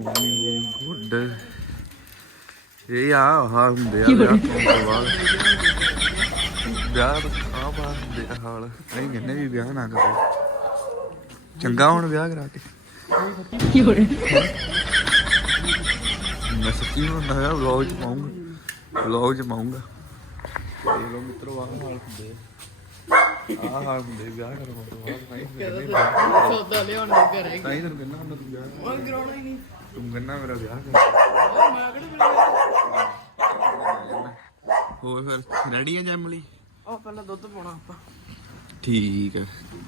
Good. ਇਹ ਆ ਆਹ ਹੁੰਦੇ ਆ ਵਿਆਹ ਤੋਂ ਬਾਅਦ। ਵਿਆਹ ਆ ਬਾਅਦ ਆ ਹਾਲ। ਅਸੀਂ ਕਹਿੰਦੇ ਵੀ ਵਿਆਹ ਨਾ ਕਰੋ। ਚੰਗਾ ਹੁਣ ਵਿਆਹ ਕਰਾ ਕੇ। 有人，ਮੈਂ ਸੱਚੀ ਹੁਣ ਨਵਾਂ ਵਲੌਗ ਚ ਪਾਉਂਗਾ ਵਲੌਗ ਚ ਪਾਉਂਗਾ ਇਹ ਲੋ ਮਿੱਤਰੋ ਆਹ ਹਾਲ ਹੁੰਦੇ ਆ। ਆਹ ਹਾਲ ਹੁੰਦੇ ਵਿਆਹ ਕਰਵਾਉਣ ਤੋਂ ਬਾਅਦ। ਨਹੀਂ ਕਹਿੰਦੇ ਵਿਆਹ ਸੌਦਾ ਲਿਆਉਣ ਦੇ ਘਰੇ। ਤਾਂ ਹੀ ਤੈਨੂੰ ਕਹਿੰਦਾ ਹੁੰਦਾ ਤੂੰ ਵਿਆਹ। ਉਹ ਕਰਾਉਣਾ ਹੀ ਨਹੀਂ। ਤੂੰ ਕਹਿੰਦਾ ਮੇਰਾ ਵਿਆਹ ਕਰ। ਉਹ ਮੈਂ ਕਿਹੜੇ ਹੋਰ ਫਿਰ ਰੈਡੀ ਆ ਜੰਮ ਲਈ ਉਹ ਪਹਿਲਾਂ ਦੁੱਧ ਪਾਉਣਾ ਆਪਾਂ। ਠੀਕ ਹੈ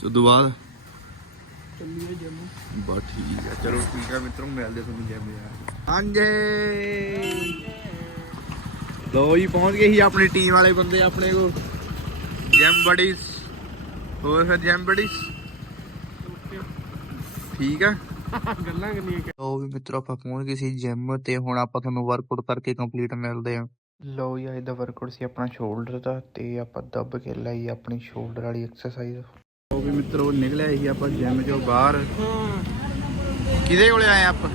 ਉਦੋਂ ਬਾਅਦ? ਚੱਲੀਏ ਜਿਮ ਠੀਕ ਆ। ਚਲੋ ਠੀਕ ਆ ਮਿੱਤਰੋ ਮਿਲਦੇ ਤੁਹਾਨੂੰ ਜੰਮ ਯਾਰ। ਹਾਂਜੀ। ਲੋ ਜੀ ਪਹੁੰਚ ਗਏ ਸੀ ਆਪਣੀ ਟੀਮ ਵਾਲੇ ਬੰਦੇ ਆਪਣੇ ਕੋਲ। ਜੈਮ ਬਡੀਜ਼ ਹੋਰ ਫਿਰ ਜੈਮ ਬਡੀਜ਼ ਠੀਕ ਆ। ਗੱਲਾਂ ਕਰਨੀਆਂ ਲੋ ਵੀ ਮਿੱਤਰੋ ਆਪਾਂ ਪਹੁੰਚ ਗਏ ਸੀ ਜਿਮ ਤੇ ਹੁਣ ਆਪਾਂ ਤੁਹਾਨੂੰ ਵਰਕਆਊਟ ਕਰਕੇ ਕੰਪਲੀਟ ਮਿਲਦੇ ਆ ਲੋ ਜੀ ਅੱਜ ਦਾ ਵਰਕਆਊਟ ਸੀ ਆਪਣਾ ਸ਼ੋਲਡਰ ਦਾ ਤੇ ਆਪਾਂ ਦੱਬ ਕੇ ਲਈ ਆਪਣੀ ਸ਼ੋਲਡਰ ਵਾਲੀ ਐਕਸਰਸਾਈਜ਼ ਲੋ ਵੀ ਮਿੱਤਰੋ ਨਿਕਲਿਆ ਸੀ ਆਪਾਂ ਜਿਮ ਚੋਂ ਬਾਹਰ। ਕਿਹਦੇ ਕੋਲੇ ਆਏ ਆਪਾਂ?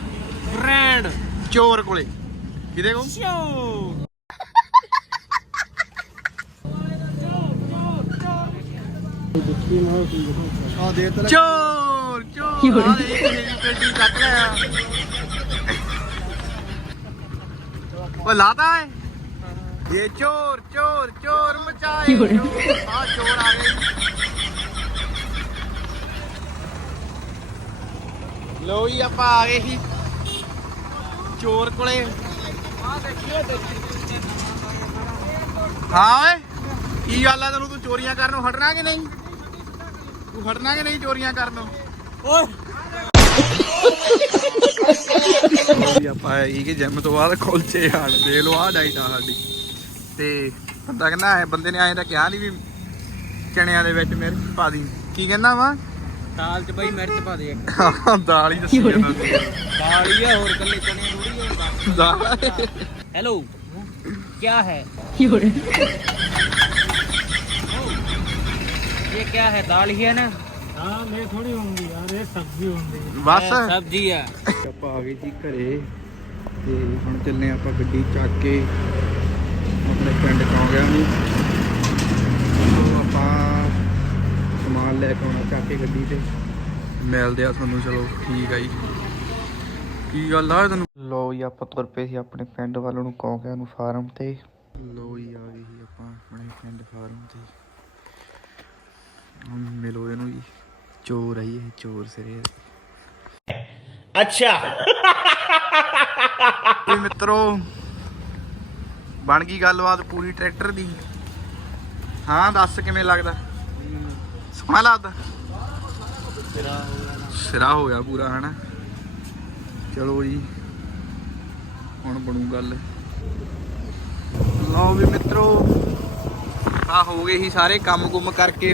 ਬ੍ਰਾਂਡ ਚੋਰ ਕੋਲੇ। ਕਿਹਦੇ ਕੋਲ? ਚੋਰ ਚੋਰ। ਇਹ ਪੇਟੀ ਕੱਟ ਲਿਆ। ਉਹ ਲਾਤਾ ਹੈ। ਇਹ ਚੋਰ ਚੋਰ ਚੋਰ ਮਚਾਏ ਆ ਚੋਰ ਆ ਗਏ। ਲੋ ਜੀ ਆਪਾਂ ਆ ਗਏ ਸੀ ਚੋਰ ਕੋਲੇ। ਹਾਂ ਓਏ ਕੀ ਗੱਲ ਆ ਤੈਨੂੰ? ਤੂੰ ਚੋਰੀਆਂ ਕਰਨ ਨੂੰ ਹਟਣਾ ਕਿ ਨਹੀਂ? ਤੂੰ ਹਟਣਾ ਕਿ ਨਹੀਂ ਚੋਰੀਆਂ ਕਰਨ ਨੂੰ? ਓਏ ਜੀ ਆਪਾਂ ਇਹ ਕਿ ਜਿਮ ਤੋਂ ਬਾਅਦ ਕੁਲਚੇ ਆਣ ਦੇ ਲੋ ਆ ਡਾਈਟ ਆ ਸਾਡੀ। ਤੇ ਬੰਦਾ ਕਹਿੰਦਾ ਐ ਬੰਦੇ ਨੇ ਐਂ ਤਾਂ ਕਿਹਾ ਨਹੀਂ ਵੀ ਚਣਿਆਂ ਦੇ ਵਿੱਚ ਮਿਰਚ ਪਾ ਦੀ। ਕੀ ਕਹਿੰਦਾ ਵਾ? ਦਾਲ 'ਚ ਬਈ ਮਿਰਚ ਪਾ ਦੇ ਇੱਕ। ਹਾਂ ਦਾਲ ਹੀ ਦੱਸੀ ਜਾਂਦਾ। ਦਾਲ ਹੀ ਆ ਹੋਰ ਕੱਲੇ ਚਣੇ ਥੋੜੀ ਦਾਲ। ਹੈਲੋ ਕੀ ਹੈ? ਕੀ ਹੋ ਰਿਹਾ? ਇਹ ਕੀ ਹੈ ਦਾਲ ਹੀ ਹੈ ਨਾ? ਆਪਣੇ ਪਿੰਡ ਕੌਂ ਮਿਲਦੇ ਚਲੋ ਠੀਕ ਆ ਲੋ ਪਏ ਸੀ ਆਪਣੇ ਪਿੰਡ ਵੱਲ ਨੂੰ ਕੌਂ ਗਿਆ ਨੂੰ ਫਾਰਮ ਤੇ। ਲੋ ਜੀ ਆ ਗਏ ਸੀ ਆਪਾਂ ਆਪਣੇ ਪਿੰਡ ਫਾਰਮ ਤੇ। ਮਿਲੋ ਇਹਨੂੰ ਜੀ। ਚੋਰ ਆਈ ਇਹ ਚੋਰ ਸਿਰੇ ਵੀ ਮਿੱਤਰੋ ਬਣ ਗਈ ਗੱਲਬਾਤ ਪੂਰੀ ਟਰੈਕਟਰ ਦੀ ਹਾਂ ਦੱਸ ਕਿਵੇਂ ਲੱਗਦਾ ਸੋਹਣਾ ਲੱਗਦਾ ਸਿਰਾ ਹੋ ਗਿਆ ਪੂਰਾ ਹਨਾ ਚਲੋ ਜੀ ਹੁਣ ਬਣੂ ਗੱਲ ਲਓ ਵੀ ਮਿੱਤਰੋ ਆ ਹੋ ਗਏ ਸੀ ਸਾਰੇ ਕੰਮ ਕੁੰਮ ਕਰਕੇ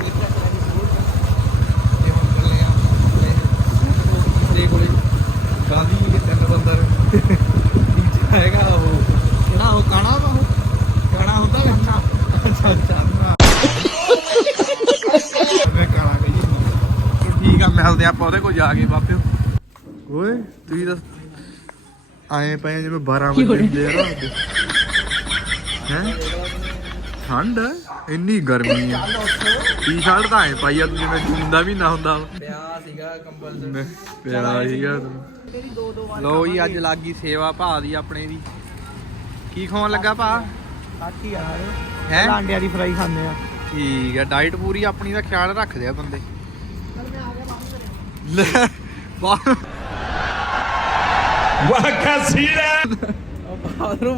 ਮਿਲਦੇ ਆਪਾਂ ਉਹਦੇ ਕੋਲ ਜਾ ਕੇ ਬਾਪਿਓ। ਓਏ। ਤੁਸੀਂ ਤਾਂ ਆਏ ਪਏ ਜਿਵੇਂ 12 ਵਜੇ ਹੁੰਦੇ ਆ ਰਾਤ ਦੇ ਹੈ? ਠੰਡ? ਇੰਨੀ ਗਰਮੀ ਆ। ਟੀ-ਸ਼ਰਟ ਤਾਂ ਐ ਪਾਈ ਆ ਤੂੰ ਜਿਵੇਂ ਜੂਨ ਦਾ ਮਹੀਨਾ ਹੁੰਦਾ ਵਾ। ਪਿਆ ਸੀਗਾ ਕੰਬਲ ਮੈਂ ਪਿਆ ਸੀਗਾ। ਤੂੰ ਲਓ ਜੀ ਅੱਜ ਲੱਗੀ ਸੇਵਾ ਭਾ ਦੀ ਆਪਣੇ ਦੀ। ਕੀ ਖਾਣ ਲੱਗਾ ਭਾ ਸਾਥੀ ਯਾਰ ਹੈ? ਅੰਡਿਆਂ ਦੀ ਫਰਾਈ ਖਾਂਦੇ ਆ। ਠੀਕ ਆ ਡਾਈਟ ਪੂਰੀ ਆਪਣੀ ਦਾ ਖਿਆਲ ਰੱਖਦੇ ਆ ਬੰਦੇ। ਲੈ, ਬਾਥਰੂਮ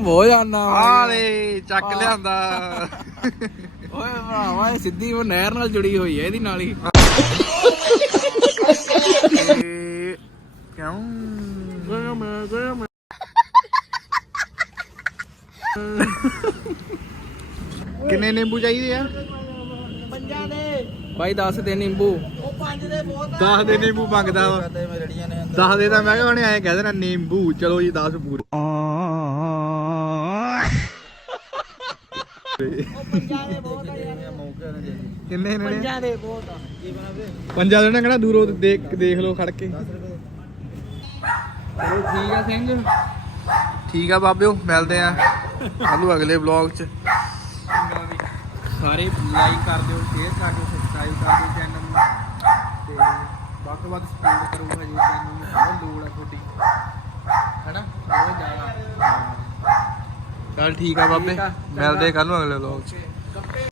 ਹੋ? ਜਾਣਾ ਆਲੇ ਚੱਕ ਲਿਆਂਦਾ। ਓਏ ਭਰਾਵਾ ਇਹ ਸਿੱਧੀ ਉਹ ਨਹਿਰ ਨਾਲ ਜੁੜੀ ਹੋਈ ਹੈ ਇਹਦੀ ਨਾਲ ਹੀ। ਤੇ ਕਿਉਂ ਕਿੰਨੇ ਨਿੰਬੂ ਚਾਹੀਦੇ ਆ? ਬਾਈ ਦੱਸ ਦੇ ਨਿੰਬੂ। 10 ਦੇ ਨਿੰਬੂ ਮੰਗਦਾ ਵਾ। ਨੇ 10 ਦੇ ਤਾਂ ਮੈਂ ਕਿਹਾ ਉਹਨੇ ਐਂ ਕਹਿ ਦੇਣਾ ਨਿੰਬੂ ਚਲੋ ਜੀ 10 ਪੂਰੇ। ਕਿੰਨੇ ਨੇ ਪੰਜਾਂ ਦੇ ਬਹੁਤ ਆ। ਪੰਜਾਂ ਦੇ ਨੇ ਕਿਹੜਾ? ਦੂਰੋਂ ਦੇਖ ਦੇਖ ਲਓ ਖੜ ਕੇ। ਚਲੋ ਠੀਕ ਆ ਸਿੰਘ। ਠੀਕ ਆ ਬਾਬਿਓ ਮਿਲਦੇ ਆ ਕੱਲੂ ਅਗਲੇ ਵਲੌਗ 'ਚ। ਸਾਰੇ ਲਾਈਕ ਕਰ ਦਿਓ ਸ਼ੇਅਰ ਕਰ ਦਿਓ ਸਬਸਕ੍ਰਾਈਬ ਕਰ ਦਿਓ ਚੈਨਲ ਤੋਂ ਵੱਧ ਸਪੋਰਟ ਕਰੋ ਹਜੇ ਚੈਨਲ ਨੂੰ ਬਹੁਤ ਲੋੜ ਆ ਤੁਹਾਡੀ। ਹੈਨਾ? ਬਹੁਤ ਜ਼ਿਆਦਾ। ਚੱਲ ਠੀਕ ਆ ਬਾਬੇ ਮਿਲਦੇ ਕੱਲ ਨੂੰ ਅਗਲੇ ਵਲੌਗ 'ਚ।